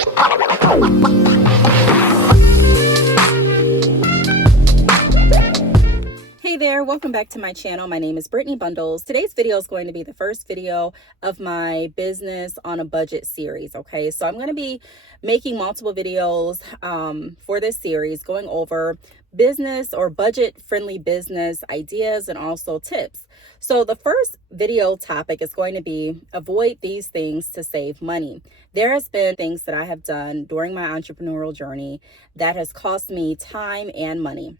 Hey there, welcome back to my channel. My name is Brittney Bundles. Today's video is going to be the first video of my business on a budget series. Okay, so I'm going to be making multiple videos for this series, going over business or budget friendly business ideas and also tips. So the first video topic is going to be avoid these things to save money. There has been things that I have done during my entrepreneurial journey that has cost me time and money.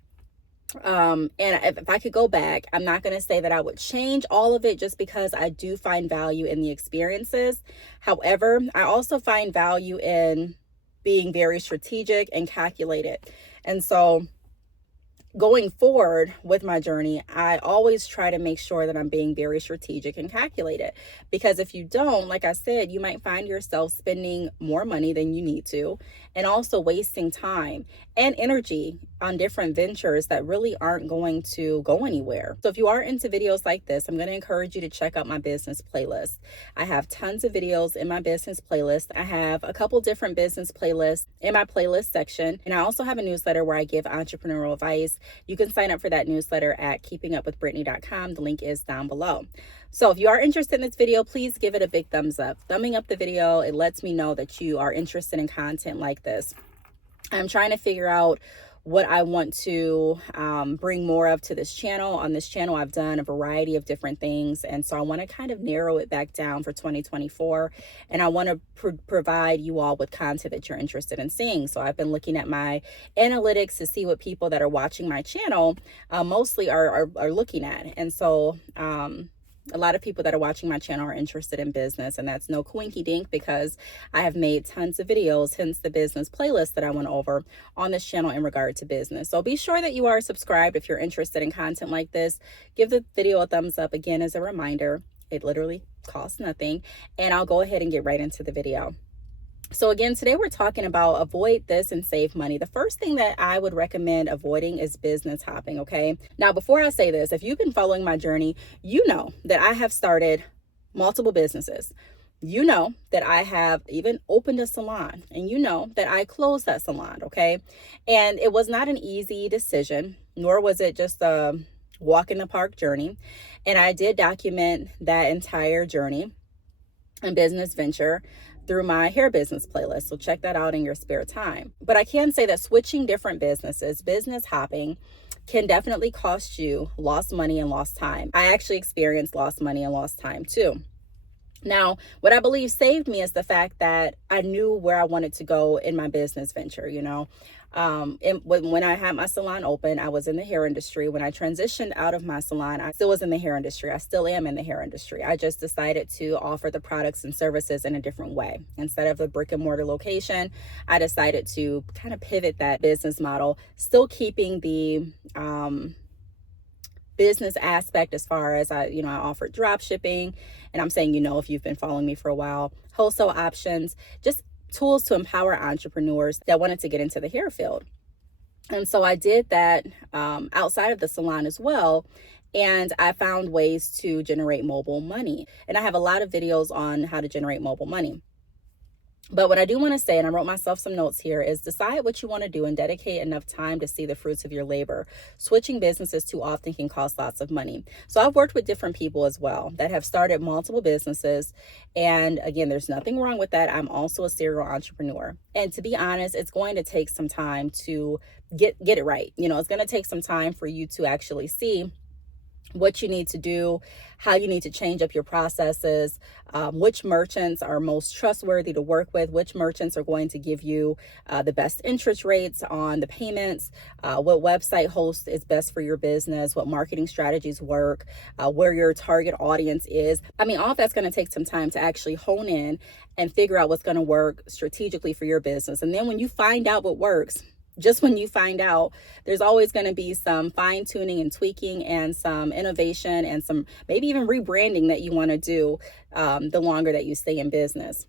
And if I could go back, I'm not going to say that I would change all of it just because I do find value in the experiences. However, I also find value in being very strategic and calculated. And so going forward with my journey, I always try to make sure that I'm being very strategic and calculated, because if you don't, like I said, you might find yourself spending more money than you need to, and also wasting time and energy on different ventures that really aren't going to go anywhere. So if you are into videos like this, I'm going to encourage you to check out my business playlist. I have tons of videos in my business playlist. I have a couple different business playlists in my playlist section, and I also have a newsletter where I give entrepreneurial advice. You can sign up for that newsletter at keepingupwithbrittney.com. The link is down below. So if you are interested in this video, please give it a big thumbs up. Thumbing up the video, it lets me know that you are interested in content like this. I'm trying to figure out what I want to bring more of to this channel. On this channel, I've done a variety of different things. And so I want to kind of narrow it back down for 2024. And I want to provide you all with content that you're interested in seeing. So I've been looking at my analytics to see what people that are watching my channel mostly are looking at. And so a lot of people that are watching my channel are interested in business, and that's no coinky dink because I have made tons of videos, hence the business playlist that I went over on this channel in regard to business. So be sure that you are subscribed if you're interested in content like this. Give the video a thumbs up. Again, as a reminder, it literally costs nothing, and I'll go ahead and get right into the video. So again, today we're talking about avoid this and save money. The first thing that I would recommend avoiding is business hopping, okay? Now, before I say this, if you've been following my journey, you know that I have started multiple businesses. You know that I have even opened a salon, and you know that I closed that salon, okay? And it was not an easy decision, nor was it just a walk in the park journey. And I did document that entire journey and business venture through my hair business playlist. So check that out in your spare time. But I can say that switching different businesses, business hopping, can definitely cost you lost money and lost time. I actually experienced lost money and lost time too. Now, what I believe saved me is the fact that I knew where I wanted to go in my business venture, you know. When I had my salon open, I was in the hair industry. When I transitioned out of my salon, I still was in the hair industry. I still am in the hair industry. I just decided to offer the products and services in a different way. Instead of a brick and mortar location, I decided to kind of pivot that business model, still keeping the business aspect as far as I offered drop shipping. And I'm saying, if you've been following me for a while, wholesale options, just tools to empower entrepreneurs that wanted to get into the hair field. And so I did that outside of the salon as well. And I found ways to generate mobile money. And I have a lot of videos on how to generate mobile money. But what I do want to say, and I wrote myself some notes here, is decide what you want to do and dedicate enough time to see the fruits of your labor. Switching businesses too often can cost lots of money. So I've worked with different people as well that have started multiple businesses. And again, there's nothing wrong with that. I'm also a serial entrepreneur. And to be honest, it's going to take some time to get it right. It's going to take some time for you to actually see what you need to do, how you need to change up your processes, which merchants are most trustworthy to work with, which merchants are going to give you the best interest rates on the payments, what website host is best for your business, what marketing strategies work, where your target audience is. I mean, all of that's going to take some time to actually hone in and figure out what's going to work strategically for your business. And then when you find out what works, just when you find out, there's always going to be some fine tuning and tweaking and some innovation and some maybe even rebranding that you want to do the longer that you stay in business.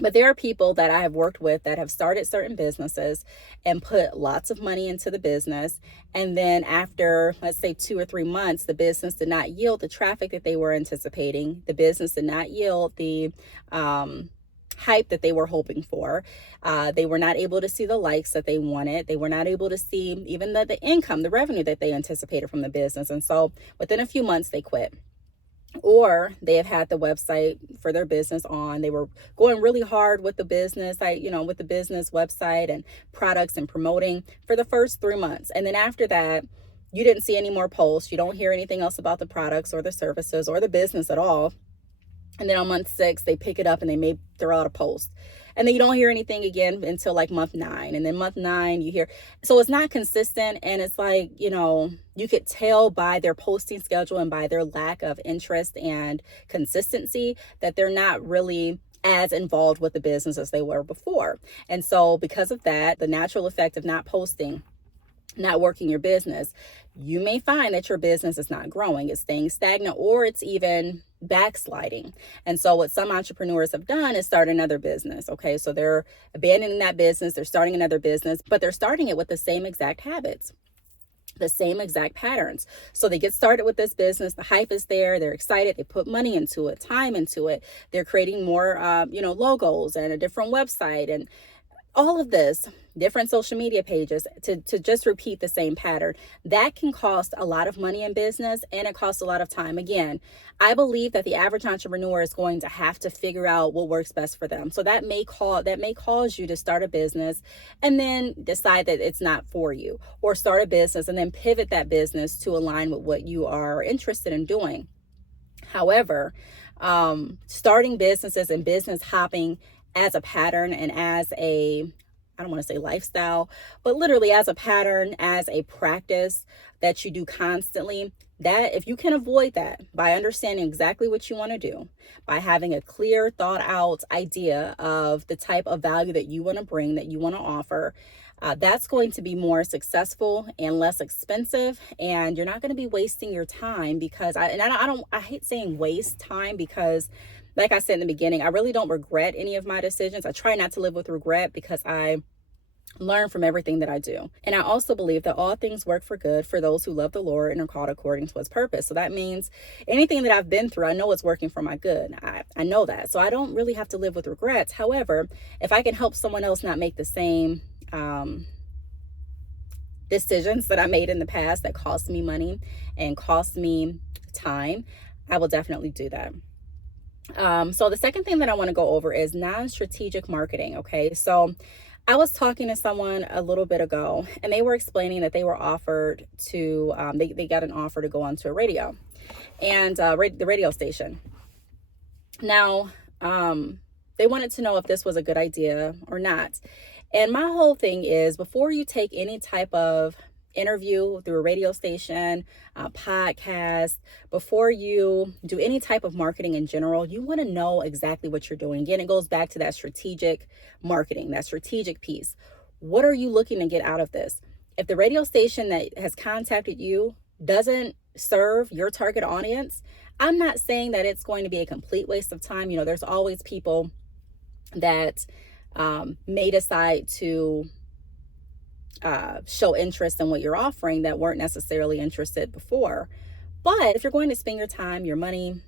But there are people that I have worked with that have started certain businesses and put lots of money into the business. And then after, let's say 2 or 3 months, the business did not yield the traffic that they were anticipating. The business did not yield the hype that they were hoping for. They were not able to see the likes that they wanted. They were not able to see even the income, the revenue that they anticipated from the business. And so within a few months, they quit. Or they have had the website for their business on. They were going really hard with the business, with the business website and products and promoting for the first 3 months. And then after that, you didn't see any more posts. You don't hear anything else about the products or the services or the business at all. And then on month 6, they pick it up and they may throw out a post. And then you don't hear anything again until like month 9. And then month 9, you hear. So it's not consistent. And it's like, you could tell by their posting schedule and by their lack of interest and consistency that they're not really as involved with the business as they were before. And so because of that, the natural effect of not posting, not working your business, you may find that your business is not growing, it's staying stagnant, or it's even backsliding. And so what some entrepreneurs have done is start another business. Okay, so they're abandoning that business, they're starting another business, but they're starting it with the same exact habits, the same exact patterns. So they get started with this business, the hype is there, they're excited, they put money into it, time into it, they're creating more logos and a different website and all of this, different social media pages to just repeat the same pattern. That can cost a lot of money in business, and it costs a lot of time. Again, I believe that the average entrepreneur is going to have to figure out what works best for them. So that may cause you to start a business and then decide that it's not for you, or start a business and then pivot that business to align with what you are interested in doing. However, starting businesses and business hopping as a pattern and as I don't want to say lifestyle, but literally as a pattern, as a practice that you do constantly, that if you can avoid that by understanding exactly what you want to do, by having a clear, thought out idea of the type of value that you want to bring, that you want to offer, that's going to be more successful and less expensive. And you're not going to be wasting your time because I hate saying waste time because, like I said in the beginning, I really don't regret any of my decisions. I try not to live with regret because I learn from everything that I do. And I also believe that all things work for good for those who love the Lord and are called according to his purpose. So that means anything that I've been through, I know it's working for my good. I know that. So I don't really have to live with regrets. However, if I can help someone else not make the same decisions that I made in the past that cost me money and cost me time, I will definitely do that. So the second thing that I want to go over is non-strategic marketing. Okay, so I was talking to someone a little bit ago, and they were explaining that they were offered to, they got an offer to go onto a radio and the radio station. Now, they wanted to know if this was a good idea or not. And my whole thing is, before you take any type of interview through a radio station, a podcast, before you do any type of marketing in general, you want to know exactly what you're doing. Again, it goes back to that strategic marketing, that strategic piece. What are you looking to get out of this? If the radio station that has contacted you doesn't serve your target audience, I'm not saying that it's going to be a complete waste of time. There's always people that may decide to show interest in what you're offering that weren't necessarily interested before. But if you're going to spend your time, your money,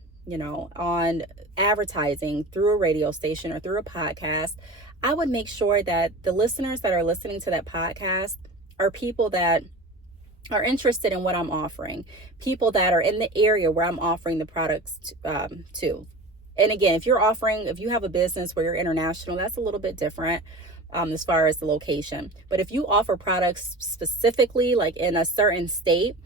on advertising through a radio station or through a podcast, I would make sure that the listeners that are listening to that podcast are people that are interested in what I'm offering, people that are in the area where I'm offering the products to. And again, if you have a business where you're international, that's a little bit different. As far as the location. But if you offer products specifically like in a certain state,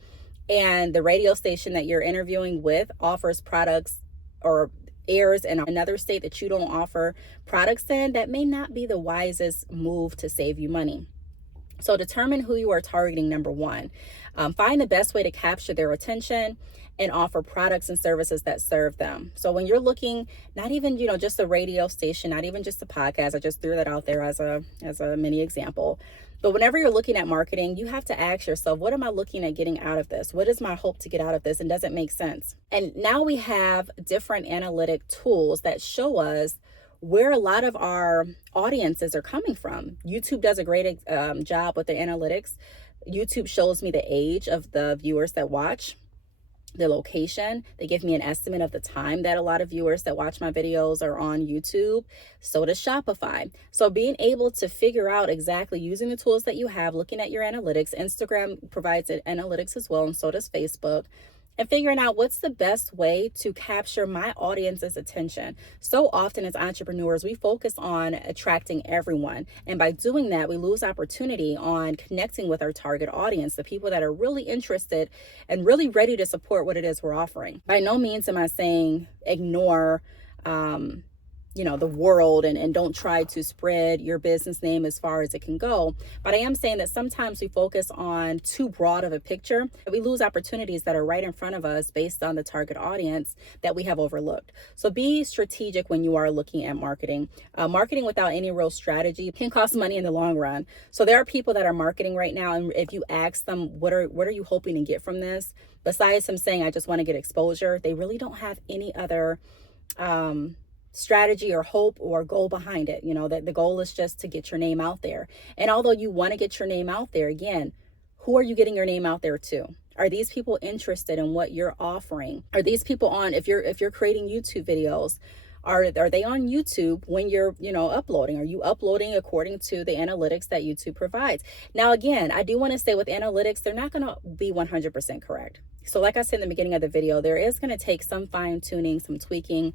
and the radio station that you're interviewing with offers products or airs in another state that you don't offer products in, that may not be the wisest move to save you money. So determine who you are targeting, number one. Find the best way to capture their attention and offer products and services that serve them. So when you're looking, not even, just a radio station, not even just a podcast, I just threw that out there as a mini example. But whenever you're looking at marketing, you have to ask yourself, what am I looking at getting out of this? What is my hope to get out of this? And does it make sense? And now we have different analytic tools that show us where a lot of our audiences are coming from. YouTube does a great job with the analytics. YouTube shows me the age of the viewers that watch. the location. They give me an estimate of the time that a lot of viewers that watch my videos are on YouTube. So does Shopify. So being able to figure out exactly using the tools that you have, looking at your analytics, Instagram provides analytics as well, and so does Facebook, and figuring out what's the best way to capture my audience's attention. So often as entrepreneurs, we focus on attracting everyone. And by doing that, we lose opportunity on connecting with our target audience, the people that are really interested and really ready to support what it is we're offering. By no means am I saying ignore the world and don't try to spread your business name as far as it can go. But I am saying that sometimes we focus on too broad of a picture. We lose opportunities that are right in front of us based on the target audience that we have overlooked. So be strategic when you are looking at marketing. Marketing without any real strategy can cost money in the long run. So there are people that are marketing right now, and if you ask them, what are you hoping to get from this? Besides them saying, I just want to get exposure, they really don't have any other strategy or hope or goal behind it. That the goal is just to get your name out there. And although you want to get your name out there, again, who are you getting your name out there to? Are these people interested in what you're offering? Are these people on, if you're creating YouTube videos, are they on YouTube when you're uploading? Are you uploading according to the analytics that YouTube provides? Now, again, I do want to say with analytics, they're not going to be 100% correct. So like I said in the beginning of the video, there is going to take some fine tuning, some tweaking,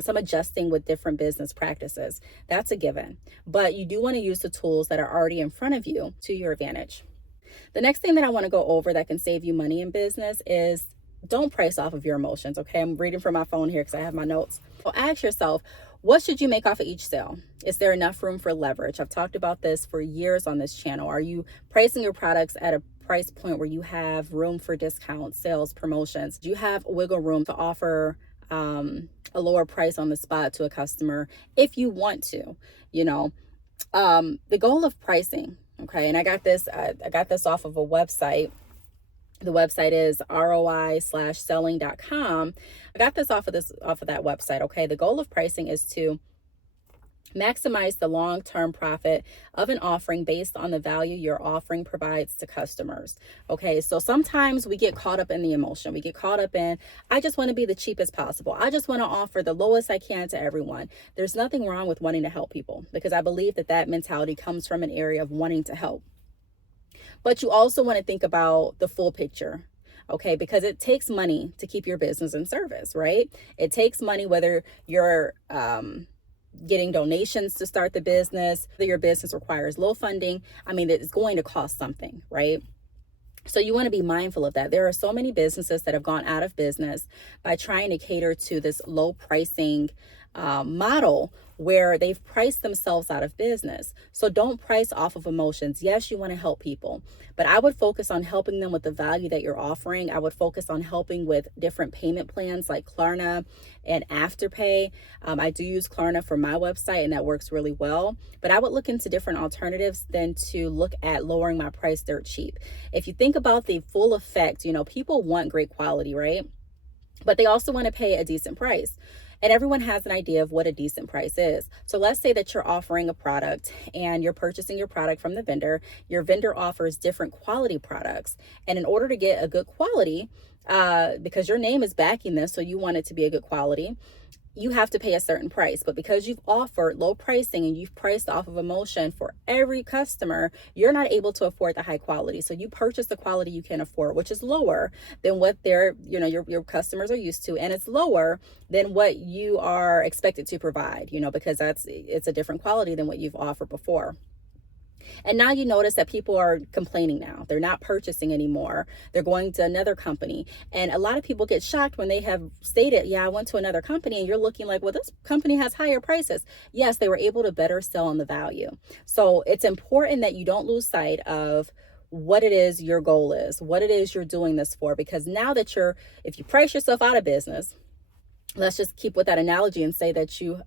some adjusting with different business practices. That's a given. But you do want to use the tools that are already in front of you to your advantage. The next thing that I want to go over that can save you money in business is don't price off of your emotions. Okay, I'm reading from my phone here because I have my notes. So ask yourself, what should you make off of each sale? Is there enough room for leverage? I've talked about this for years on this channel. Are you pricing your products at a price point where you have room for discounts, sales, promotions? Do you have wiggle room to offer a lower price on the spot to a customer if you want to? The goal of pricing, okay, and I got this off of a website. The website is roi/selling.com. I got this off of that website. Okay, the goal of pricing is to maximize the long-term profit of an offering based on the value your offering provides to customers. Okay, so sometimes we get caught up in the emotion. We get caught up in, I just want to be the cheapest possible. I just want to offer the lowest I can to everyone. There's nothing wrong with wanting to help people, because I believe that mentality comes from an area of wanting to help. But you also want to think about the full picture. Okay, because it takes money to keep your business in service, right? It takes money, whether you're getting donations to start the business, whether your business requires low funding. I mean, it's going to cost something, right? So you want to be mindful of that. There are so many businesses that have gone out of business by trying to cater to this low pricing model where they've priced themselves out of business. So don't price off of emotions. Yes, you want to help people, but I would focus on helping them with the value that you're offering. I would focus on helping with different payment plans like Klarna and Afterpay. I do use Klarna for my website, and that works really well, but I would look into different alternatives than to look at lowering my price dirt cheap. If you think about the full effect, people want great quality, right? But they also want to pay a decent price. And everyone has an idea of what a decent price is. So let's say that you're offering a product and you're purchasing your product from the vendor. Your vendor offers different quality products. And in order to get a good quality, because your name is backing this, so you want it to be a good quality, you have to pay a certain price. But because you've offered low pricing and you've priced off of emotion for every customer, you're not able to afford the high quality. So you purchase the quality you can afford, which is lower than what your customers are used to. And it's lower than what you are expected to provide, because it's a different quality than what you've offered before. And now you notice that people are complaining now. They're not purchasing anymore. They're going to another company. And a lot of people get shocked when they have stated, yeah, I went to another company, and you're looking like, well, this company has higher prices. Yes, they were able to better sell on the value. So it's important that you don't lose sight of what it is your goal is, what it is you're doing this for, because now that if you price yourself out of business, let's just keep with that analogy and say that your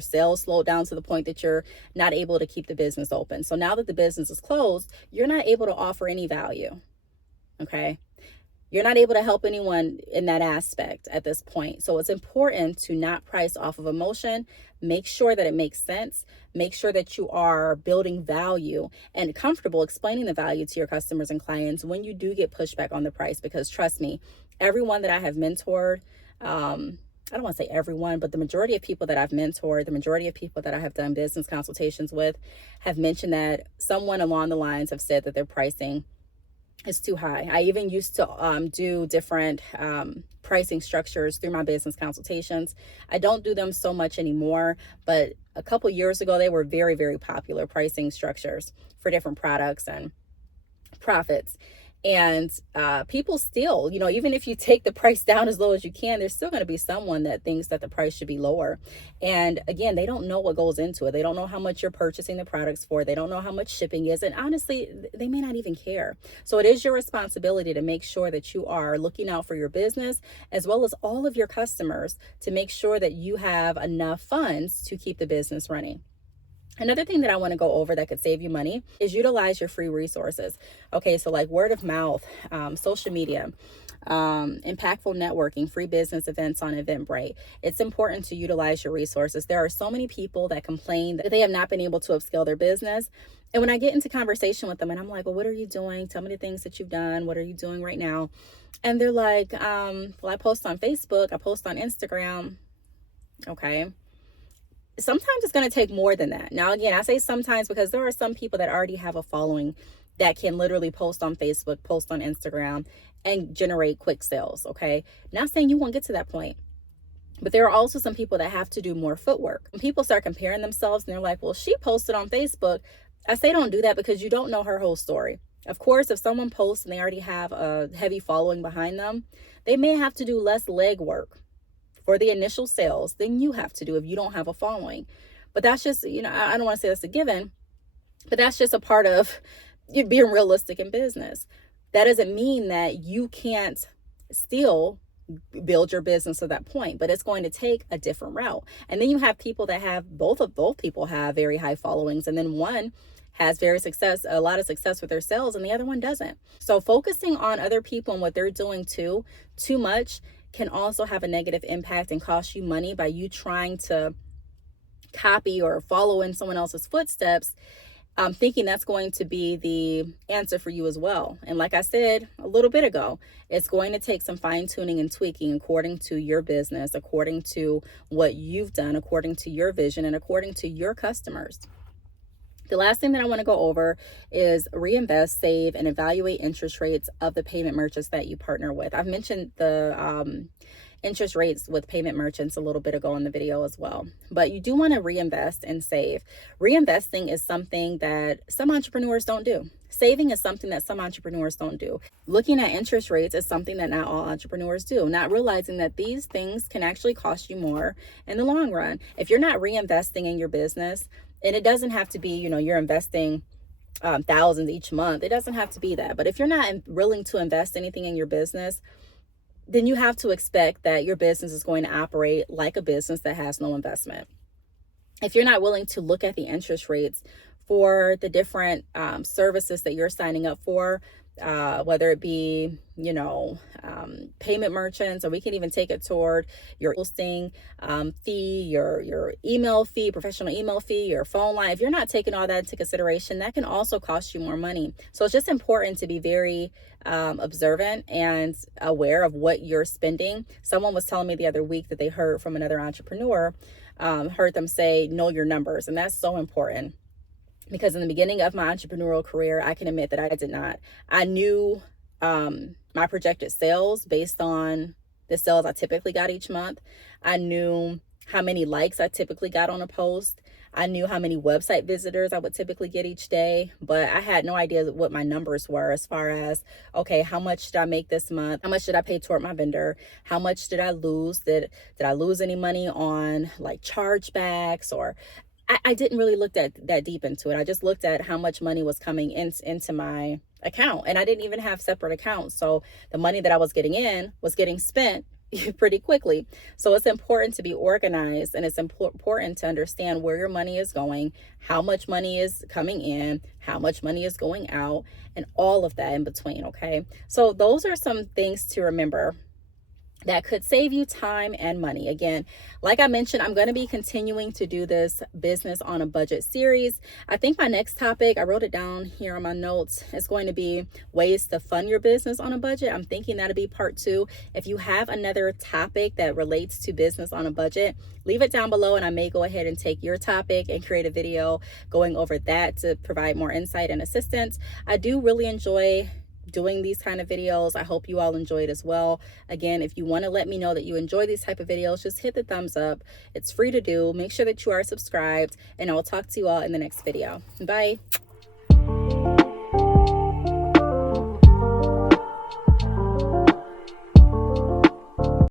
sales slowed down to the point that you're not able to keep the business open. So now that the business is closed, you're not able to offer any value. Okay. You're not able to help anyone in that aspect at this point. So it's important to not price off of emotion. Make sure that it makes sense. Make sure that you are building value and comfortable explaining the value to your customers and clients when you do get pushback on the price. Because trust me, everyone that I have mentored, I don't want to say everyone, but the majority of people that I've mentored, the majority of people that I have done business consultations with have mentioned that someone along the lines have said that their pricing is too high. I even used to do different pricing structures through my business consultations. I don't do them so much anymore, but a couple years ago, they were very, very popular pricing structures for different products and profits. And people still, even if you take the price down as low as you can, there's still going to be someone that thinks that the price should be lower. And again, they don't know what goes into it. They don't know how much you're purchasing the products for. They don't know how much shipping is. And honestly, they may not even care. So it is your responsibility to make sure that you are looking out for your business as well as all of your customers to make sure that you have enough funds to keep the business running. Another thing that I want to go over that could save you money is utilize your free resources. Okay, so like word of mouth, social media, impactful networking, free business events on Eventbrite. It's important to utilize your resources. There are so many people that complain that they have not been able to upscale their business. And when I get into conversation with them and I'm like, well, what are you doing? Tell me the things that you've done. What are you doing right now? And they're like, well, I post on Facebook. I post on Instagram. Okay. Sometimes it's going to take more than that. Now, again, I say sometimes because there are some people that already have a following that can literally post on Facebook, post on Instagram, and generate quick sales. Okay. Not saying you won't get to that point, but there are also some people that have to do more footwork. When people start comparing themselves and they're like, well, she posted on Facebook. I say don't do that because you don't know her whole story. Of course, if someone posts and they already have a heavy following behind them, they may have to do less legwork for the initial sales than you have to do if you don't have a following. But that's just, I don't want to say that's a given, but that's just a part of you being realistic in business. That doesn't mean that you can't still build your business to that point, but it's going to take a different route. And then you have people that have both people have very high followings, and then one has a lot of success with their sales and the other one doesn't. So focusing on other people and what they're doing too much can also have a negative impact and cost you money by you trying to copy or follow in someone else's footsteps, thinking that's going to be the answer for you as well. And like I said a little bit ago, it's going to take some fine tuning and tweaking according to your business, according to what you've done, according to your vision, and according to your customers. The last thing that I want to go over is reinvest, save, and evaluate interest rates of the payment merchants that you partner with. I've mentioned the interest rates with payment merchants a little bit ago in the video as well. But you do want to reinvest and save. Reinvesting is something that some entrepreneurs don't do. Saving is something that some entrepreneurs don't do. Looking at interest rates is something that not all entrepreneurs do. Not realizing that these things can actually cost you more in the long run. If you're not reinvesting in your business, and it doesn't have to be, you're investing thousands each month. It doesn't have to be that. But if you're not willing to invest anything in your business, then you have to expect that your business is going to operate like a business that has no investment. If you're not willing to look at the interest rates for the different services that you're signing up for, whether it be, payment merchants, or we can even take it toward your hosting fee, your email fee, professional email fee, your phone line. If you're not taking all that into consideration, that can also cost you more money. So it's just important to be very observant and aware of what you're spending. Someone was telling me the other week that they heard from another entrepreneur, heard them say, know your numbers. And that's so important. Because in the beginning of my entrepreneurial career, I can admit that I did not. I knew my projected sales based on the sales I typically got each month. I knew how many likes I typically got on a post. I knew how many website visitors I would typically get each day, but I had no idea what my numbers were as far as, okay, how much did I make this month? How much did I pay toward my vendor? How much did I lose? Did I lose any money on like chargebacks? Or I didn't really look that deep into it. I just looked at how much money was coming into my account, and I didn't even have separate accounts. So the money that I was getting in was getting spent pretty quickly. So it's important to be organized, and it's important to understand where your money is going, how much money is coming in, how much money is going out, and all of that in between. Okay. So those are some things to remember that could save you time and money. Again, like I mentioned, I'm going to be continuing to do this business on a budget series. I think my next topic, I wrote it down here on my notes, is going to be ways to fund your business on a budget. I'm thinking that'll be part 2. If you have another topic that relates to business on a budget, leave it down below and I may go ahead and take your topic and create a video going over that to provide more insight and assistance. I do really enjoy doing these kind of videos. I hope you all enjoy it as well. Again, if you want to let me know that you enjoy these type of videos, just hit the thumbs up. It's free to do. Make sure that you are subscribed, and I will talk to you all in the next video. Bye.